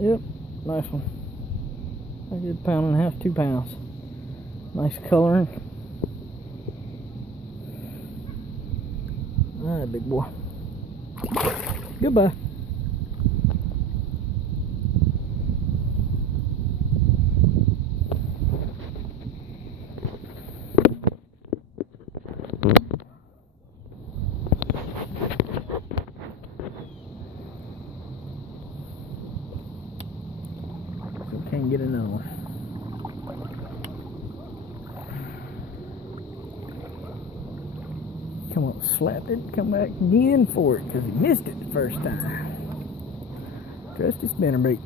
Yep, nice one. I did £1.5, 2 pounds. Nice coloring. Alright, big boy. Goodbye. So can't get another one. Come up, slapped it, come back again for it because he missed it the first time. Trusty spinnerbait.